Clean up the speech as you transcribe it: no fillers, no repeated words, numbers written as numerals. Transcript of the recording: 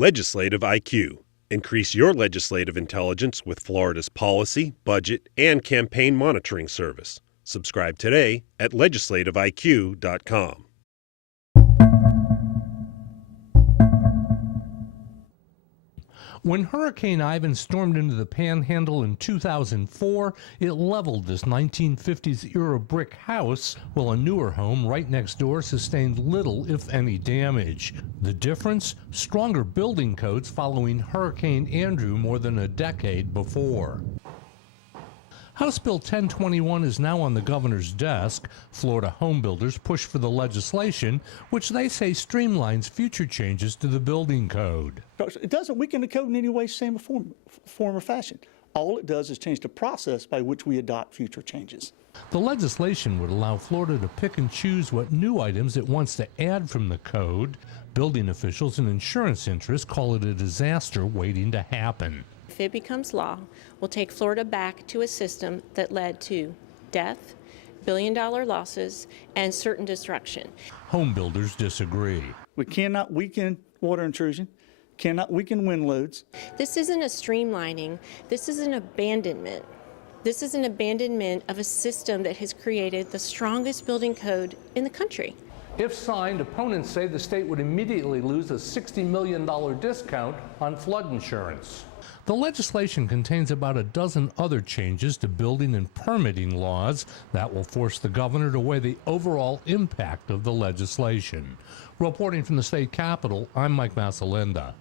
Legislative IQ. Increase your legislative intelligence with Florida's policy, budget, and campaign monitoring service. Subscribe today at legislativeiq.com. When Hurricane Ivan stormed into the Panhandle in 2004, it leveled this 1950s-era brick house, while a newer home right next door sustained little, if any, damage. The difference? Stronger building codes following Hurricane Andrew more than a decade before. House Bill 1021 is now on the governor's desk. Florida homebuilders push for the legislation, which they say streamlines future changes to the building code. It doesn't weaken the code in any way, shape, or form or fashion. All it does is change the process by which we adopt future changes. The legislation would allow Florida to pick and choose what new items it wants to add from the code. Building officials and insurance interests call it a disaster waiting to happen. If it becomes law, we'll take Florida back to a system that led to death, billion-dollar losses, and certain destruction. Home builders disagree. We cannot weaken water intrusion, cannot weaken wind loads. This isn't a streamlining, this is an abandonment. This is an abandonment of a system that has created the strongest building code in the country. If signed, opponents say the state would immediately lose a $60 million discount on flood insurance. The legislation contains about a dozen other changes to building and permitting laws that will force the governor to weigh the overall impact of the legislation. Reporting from the state capitol, I'm Mike Massalinda.